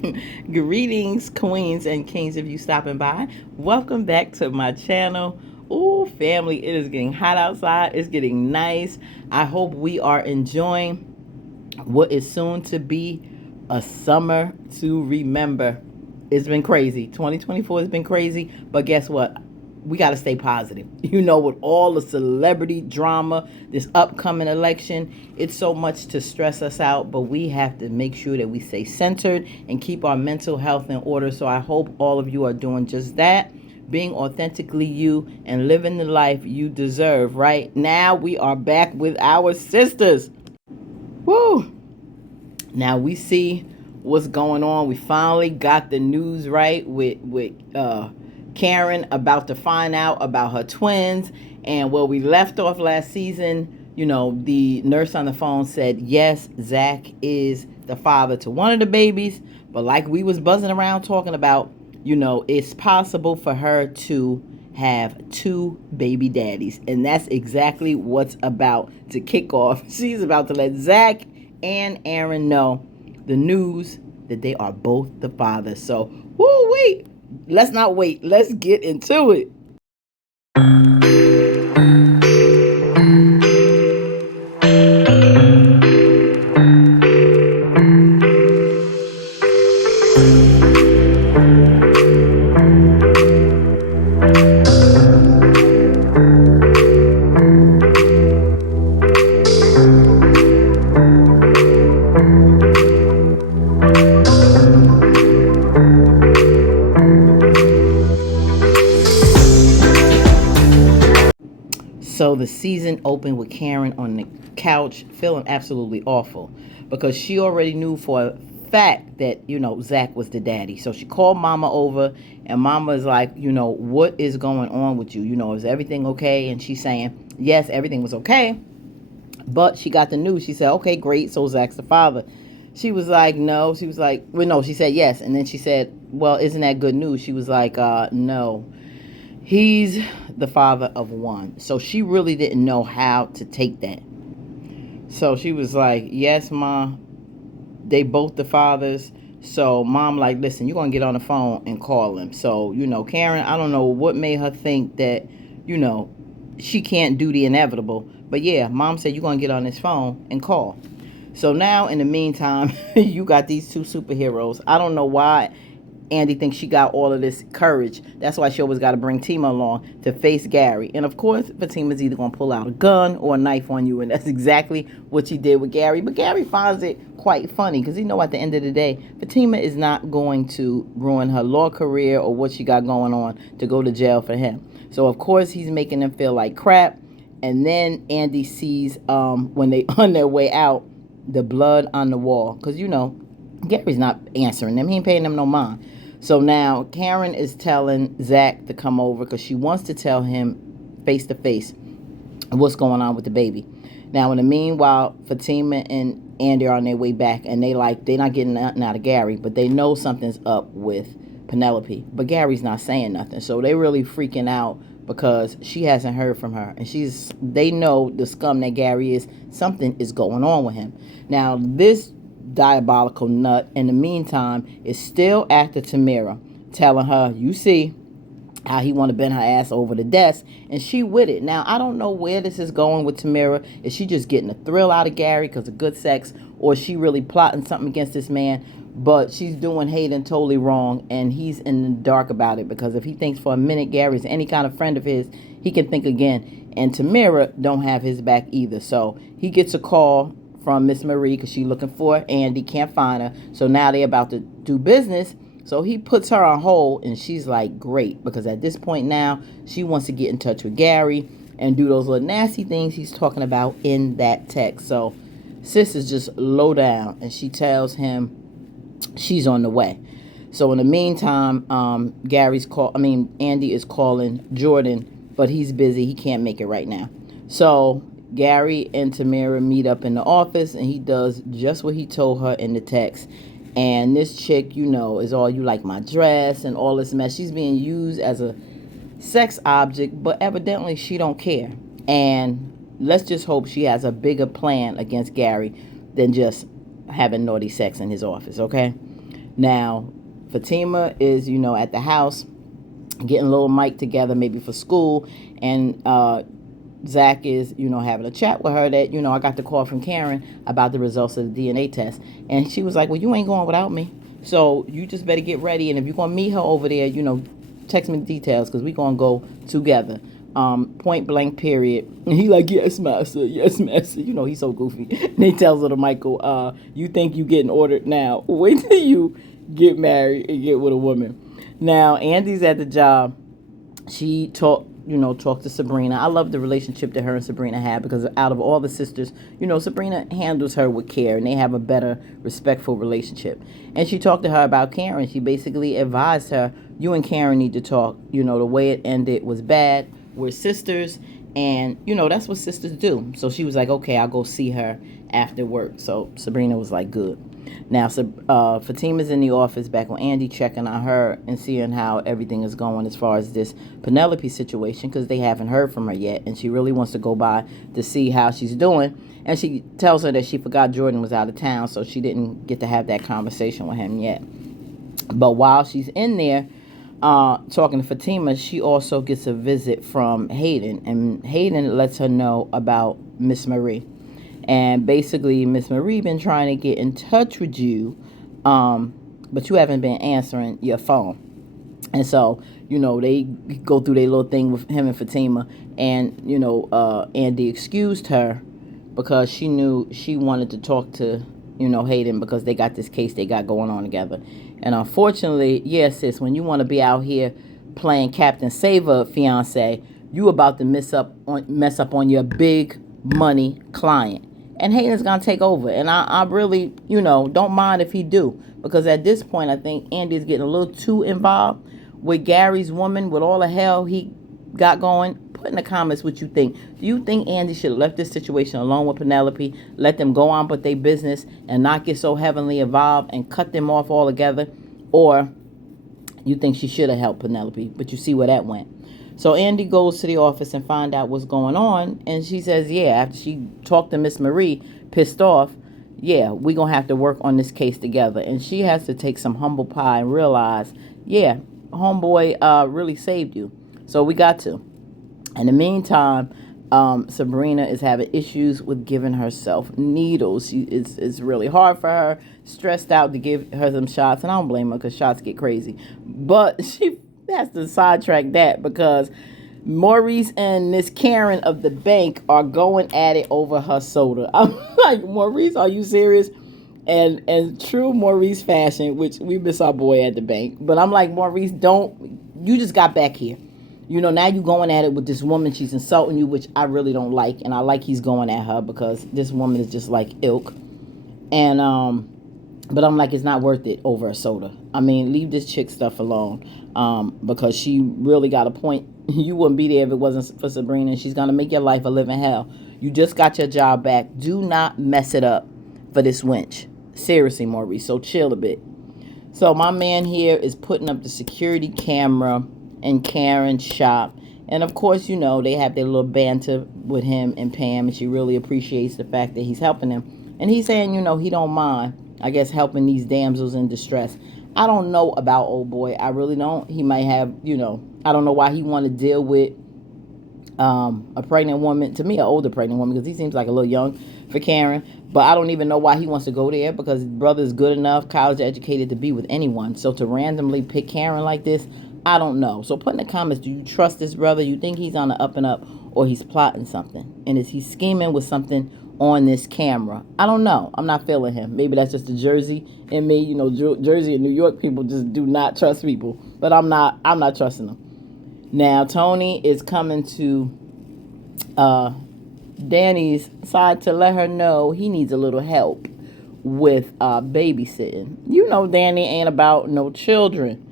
Greetings, queens and kings, if you stopping by. Welcome back to my channel. Ooh, family, it is getting hot outside. It's getting nice. I hope we are enjoying what is soon to be a summer to remember. It's been crazy. 2024 has been crazy, but guess what? We got to stay positive. With all the celebrity drama, this upcoming election, it's so much to stress us out, but we have to make sure that we stay centered and keep our mental health in order. So I hope all of you are doing just that, being authentically you and living the life you deserve. Right now, we are back with our sisters. Woo! Now we see what's going on. We finally got the news right with Karen about to find out about her twins. And where we left off last season, the nurse on the phone said, yes, Zach is the father to one of the babies. But like we was buzzing around talking about, it's possible for her to have two baby daddies. And that's exactly what's about to kick off. She's about to let Zach and Aaron know the news that they are both the fathers. So, wait. Let's not wait. Let's get into it. So the season opened with Karen on the couch feeling absolutely awful because she already knew for a fact that, Zach was the daddy. So she called Mama over and Mama is like, what is going on with you? Is everything okay? And she's saying, yes, everything was okay. But she got the news. She said, okay, great. So Zach's the father. She was like, no. She was like, well, no, she said yes. And then she said, well, isn't that good news? She was like, no. He's the father of one. So she really didn't know how to take that. So she was like, yes, Ma, they both the fathers. So Mom like, listen, you're going to get on the phone and call him. So, Karen, I don't know what made her think that, she can't do the inevitable. But yeah, Mom said you're going to get on this phone and call. So now in the meantime, you got these two superheroes. I don't know why Andy thinks she got all of this courage. That's why she always got to bring Tima along to face Gary. And of course, Fatima's either going to pull out a gun or a knife on you. And that's exactly what she did with Gary. But Gary finds it quite funny because at the end of the day, Fatima is not going to ruin her law career or what she got going on to go to jail for him. So of course, he's making them feel like crap. And then Andy sees when they on their way out, the blood on the wall. Because, Gary's not answering them. He ain't paying them no mind. So now Karen is telling Zach to come over because she wants to tell him face to face what's going on with the baby. Now, in the meanwhile, Fatima and Andy are on their way back, and they're not getting nothing out of Gary, but they know something's up with Penelope. But Gary's not saying nothing, so they're really freaking out because she hasn't heard from her, and they know the scum that Gary is. Something is going on with him. Now, this diabolical nut in the meantime is still after Tamira, telling her, you see how he want to bend her ass over the desk, and she with it. Now I don't know where this is going with Tamira. Is she just getting a thrill out of Gary because of good sex, or is she really plotting something against this man? But she's doing Hayden totally wrong, and he's in the dark about it, because if he thinks for a minute Gary's any kind of friend of his, he can think again. And Tamira don't have his back either. So he gets a call from Miss Marie because she's looking for Andy, can't find her. So now they're about to do business. So he puts her on hold, and she's like, great, because at this point now she wants to get in touch with Gary and do those little nasty things he's talking about in that text. So Sis is just low down, and she tells him she's on the way. So in the meantime, Andy is calling Jordan, but he's busy. He can't make it right now. So Gary and Tamira meet up in the office, and he does just what he told her in the text. And this chick, is all, you like my dress and all this mess. She's being used as a sex object, but evidently she don't care. And let's just hope she has a bigger plan against Gary than just having naughty sex in his office, okay? Now, Fatima is, at the house getting a little mic together, maybe for school, and Zach is, having a chat with her that, I got the call from Karen about the results of the DNA test. And she was like, well, you ain't going without me. So you just better get ready. And if you're going to meet her over there, text me the details because we're going to go together. Point blank, period. And he like, yes, master. Yes, master. He's so goofy. And he tells little Michael, you think you getting ordered now. Wait till you get married and get with a woman. Now, Andy's at the job. She talked to Sabrina. I love the relationship that her and Sabrina have because out of all the sisters, Sabrina handles her with care and they have a better, respectful relationship. And she talked to her about Karen. She basically advised her, you and Karen need to talk. The way it ended was bad. We're sisters. And, that's what sisters do. So she was like, okay, I'll go see her after work. So Sabrina was like, good. Now, Fatima's in the office back on Andy, checking on her and seeing how everything is going as far as this Penelope situation, because they haven't heard from her yet, and she really wants to go by to see how she's doing. And she tells her that she forgot Jordan was out of town, so she didn't get to have that conversation with him yet. But while she's in there talking to Fatima, she also gets a visit from Hayden, and Hayden lets her know about Miss Marie. And basically, Miss Marie been trying to get in touch with you, but you haven't been answering your phone. And so, they go through their little thing with him and Fatima. And, Andy excused her because she knew she wanted to talk to, Hayden because they got this case they got going on together. And unfortunately, yes, sis, when you want to be out here playing Captain Saver fiance, you about to mess up on your big money client. And Hayden's going to take over. And I really, don't mind if he do. Because at this point, I think Andy's getting a little too involved with Gary's woman, with all the hell he got going. Put in the comments what you think. Do you think Andy should have left this situation alone with Penelope, let them go on with their business and not get so heavily involved and cut them off altogether? Or you think she should have helped Penelope, but you see where that went? So Andy goes to the office and find out what's going on. And she says, yeah, after she talked to Miss Marie, pissed off, yeah, we're going to have to work on this case together. And she has to take some humble pie and realize, yeah, homeboy really saved you. So we got to. In the meantime, Sabrina is having issues with giving herself needles. It's really hard for her, stressed out to give her some shots. And I don't blame her because shots get crazy. But she has to sidetrack that because Maurice and this Karen of the bank are going at it over her soda. I'm like, Maurice, are you serious? And true Maurice fashion, which we miss our boy at the bank. But I'm like, Maurice, you just got back here. Now you going at it with this woman. She's insulting you, which I really don't like. And I like he's going at her because this woman is just like ilk. And, but I'm like, it's not worth it over a soda. I mean, leave this chick stuff alone. Because she really got a point. You wouldn't be there if it wasn't for Sabrina. And she's going to make your life a living hell. You just got your job back. Do not mess it up for this wench. Seriously, Maurice. So chill a bit. So my man here is putting up the security camera in Karen's shop. And of course, they have their little banter with him and Pam. And she really appreciates the fact that he's helping them. And he's saying, he don't mind, I guess, helping these damsels in distress. I don't know about old boy. I really don't. He might have, I don't know why he want to deal with a pregnant woman. To me, an older pregnant woman, because he seems like a little young for Karen. But I don't even know why he wants to go there because his brother is good enough, college educated, to be with anyone. So to randomly pick Karen like this, I don't know. So put in the comments, do you trust this brother? You think he's on the up and up, or he's plotting something? And is he scheming with something on this camera? I don't know. I'm not feeling him. Maybe that's just the Jersey in me. Jersey and New York people just do not trust people. But I'm not trusting them. Now, Tony is coming to Danny's side to let her know he needs a little help with babysitting. Danny ain't about no children.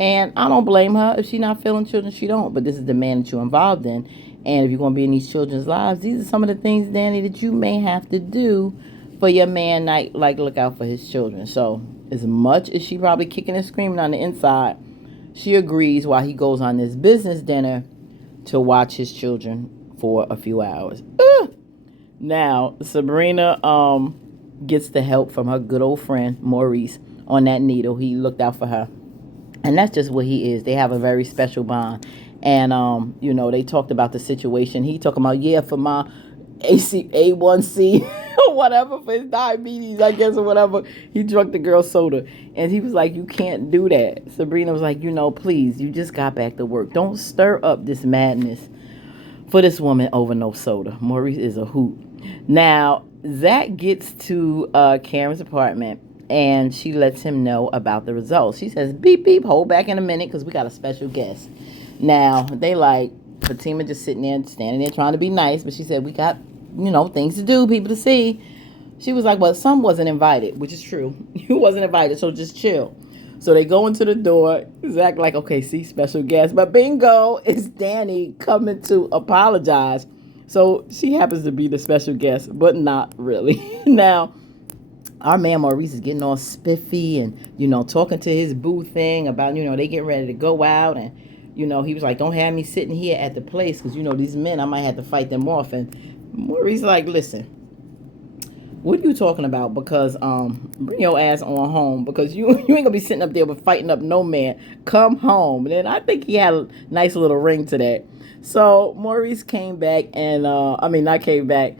And I don't blame her. If she's not feeling children, she don't. But this is the man that you're involved in. And if you're going to be in these children's lives, these are some of the things, Danny, that you may have to do for your man, like look out for his children. So as much as she probably kicking and screaming on the inside, she agrees while he goes on this business dinner to watch his children for a few hours. Now, Sabrina gets the help from her good old friend, Maurice, on that needle. He looked out for her. And that's just what he is. They have a very special bond. And they talked about the situation. He talking about, yeah, for my A1C or whatever, for his diabetes, I guess, or whatever. He drunk the girl's soda. And he was like, you can't do that. Sabrina was like, please, you just got back to work. Don't stir up this madness for this woman over no soda. Maurice is a hoot. Now, Zach gets to Karen's apartment, and she lets him know about the results. She says, beep, beep, hold back in a minute, because we got a special guest. Now, they like, Fatima just sitting there, standing there, trying to be nice, but she said, we got, things to do, people to see. She was like, well, some wasn't invited, which is true. You wasn't invited, so just chill. So they go into the door. Zach like, okay, see, special guest. But bingo, it's Danny coming to apologize. So she happens to be the special guest, but not really. Now, our man Maurice is getting all spiffy and, talking to his boo thing about, they getting ready to go out. And, he was like, don't have me sitting here at the place because, these men, I might have to fight them off. And Maurice like, listen, what are you talking about? Because bring your ass on home, because you ain't gonna be sitting up there with fighting up no man. Come home. And then I think he had a nice little ring to that. So Maurice came back and not came back.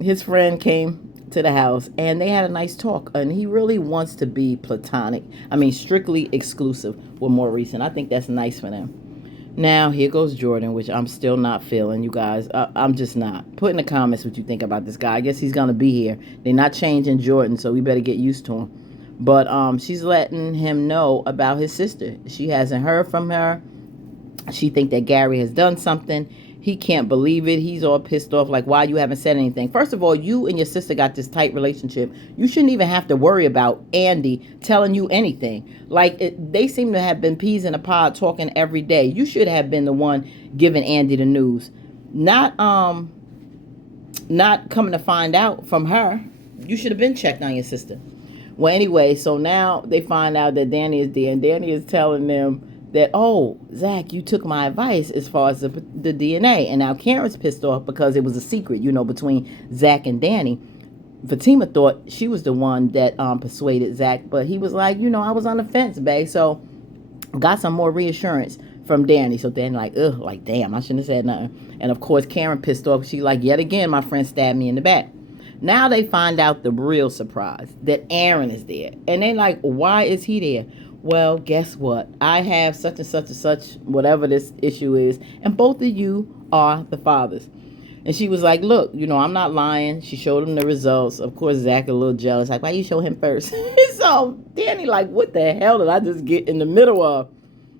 His friend came to the house and they had a nice talk, and he really wants to be platonic. Strictly exclusive with Maurice, and I think that's nice for them. Now, here goes Jordan, which I'm still not feeling, you guys. I'm just not. Put in the comments what you think about this guy. I guess he's going to be here. They're not changing Jordan, so we better get used to him. But she's letting him know about his sister. She hasn't heard from her. She think that Gary has done something. He can't believe it. He's all pissed off, like, why you haven't said anything? First of all, you and your sister got this tight relationship. You shouldn't even have to worry about Andy telling you anything. Like, they seem to have been peas in a pod talking every day. You should have been the one giving Andy the news. Not coming to find out from her. You should have been checked on your sister. Well, anyway, so now they find out that Danny is there, and Danny is telling them that, oh, Zach, you took my advice as far as the DNA. And now Karen's pissed off because it was a secret, between Zach and Danny. Fatima thought she was the one that persuaded Zach, but he was like, I was on the fence, babe. So got some more reassurance from Danny. So Danny like, damn, I shouldn't have said nothing. And of course, Karen pissed off. She like, yet again, my friend stabbed me in the back. Now they find out the real surprise, that Aaron is there. And they like, why is he there? Well, guess what? I have such and such and such, whatever this issue is, and both of you are the fathers. And she was like, look, I'm not lying. She showed him the results. Of course, Zach a little jealous, like, why you show him first? So Danny like, what the hell did I just get in the middle of?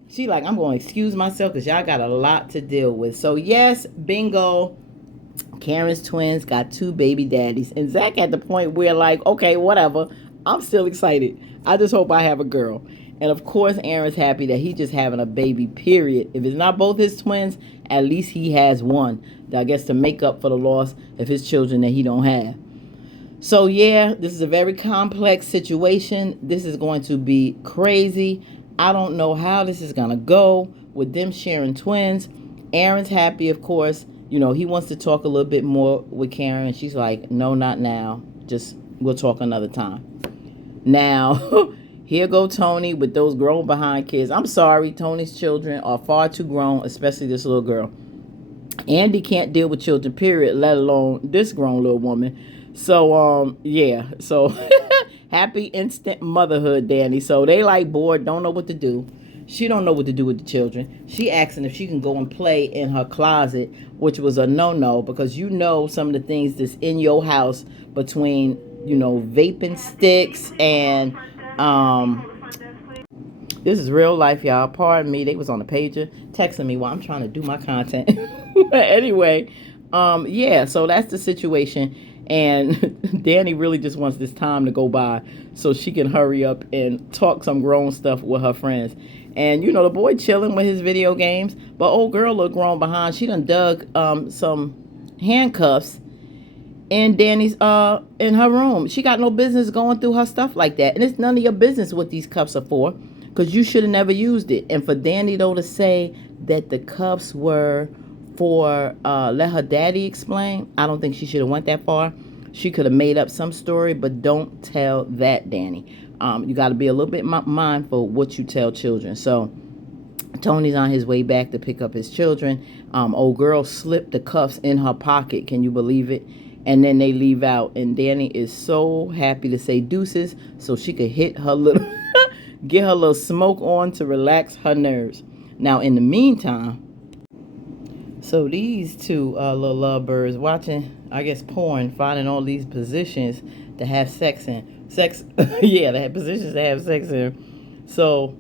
She like, I'm going to excuse myself because y'all got a lot to deal with. So yes, bingo, Karen's twins got 2 baby daddies. And Zach at the point where like, okay, whatever, I'm still excited. I just hope I have a girl. And of course, Aaron's happy that he's just having a baby, period. If it's not both his twins, at least he has one, I guess, to make up for the loss of his children that he don't have. So yeah, this is a very complex situation. This is going to be crazy. I don't know how this is going to go with them sharing twins. Aaron's happy, of course. He wants to talk a little bit more with Karen. She's like, no, not now. Just, we'll talk another time. Now, here go Tony with those grown behind kids. I'm sorry, Tony's children are far too grown, especially this little girl. Andy can't deal with children, period, let alone this grown little woman. So, yeah. So, happy instant motherhood, Danny. So, they like bored, don't know what to do. She don't know what to do with the children. She asking if she can go and play in her closet, which was a no-no, because some of the things that's in your house between, vaping sticks and this is real life, y'all. Pardon me. They was on the pager texting me while I'm trying to do my content. But anyway, yeah, so that's the situation. And Danny really just wants this time to go by so she can hurry up and talk some grown stuff with her friends. And, the boy chilling with his video games. But old girl look grown behind. She done dug some handcuffs in Danny's in her room. She got no business going through her stuff like that. And it's none of your business what these cuffs are for, because you should have never used it. And for Danny though to say that the cuffs were for let her daddy explain, I don't think she should have went that far. She could have made up some story, but don't tell that, Danny. You got to be a little bit mindful what you tell children. So Tony's on his way back to pick up his children. Old girl slipped the cuffs in her pocket. Can you believe it? And then they leave out, and Danny is so happy to say deuces so she could hit her little, get her little smoke on to relax her nerves. Now, in the meantime, so these two little lovebirds watching, I guess, porn, finding all these positions to have sex in. Yeah, they have positions to have sex in. So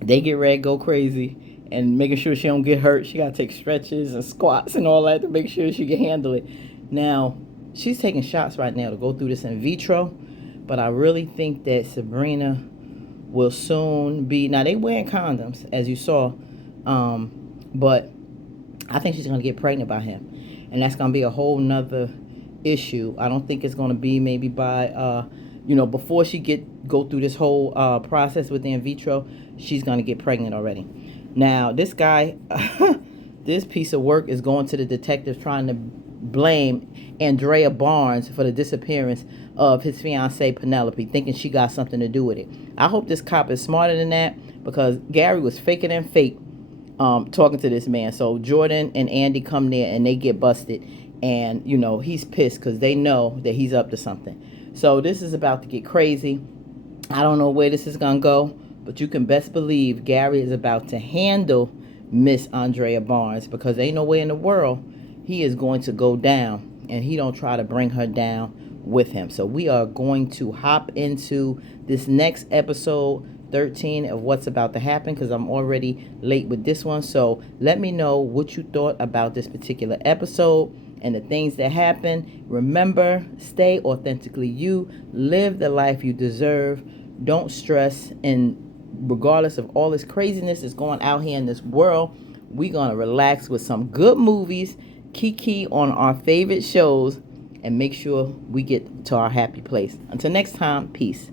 they get ready to go crazy and making sure she don't get hurt. She got to take stretches and squats and all that to make sure she can handle it. Now, she's taking shots right now to go through this in vitro, but I really think that Sabrina will soon be, now they wearing condoms, as you saw, but I think she's going to get pregnant by him, and that's going to be a whole nother issue. I don't think it's going to be maybe by, before she go through this whole process with the in vitro, she's going to get pregnant already. Now, this guy, this piece of work is going to the detectives trying to blame Andrea Barnes for the disappearance of his fiancée Penelope, thinking she got something to do with it. I hope this cop is smarter than that, because Gary was faking and fake talking to this man. So Jordan and Andy come there and they get busted, and he's pissed because they know that he's up to something. So this is about to get crazy. I don't know where this is gonna go, but you can best believe Gary is about to handle Miss Andrea Barnes, because ain't no way in the world he is going to go down and he don't try to bring her down with him. So we are going to hop into this next episode 13 of what's about to happen, because I'm already late with this one. So let me know what you thought about this particular episode and the things that happen. Remember, stay authentically you, live the life you deserve, don't stress, and regardless of all this craziness that's going out here in this world, we're gonna relax with some good movies, kiki on our favorite shows, and make sure we get to our happy place. Until next time, peace.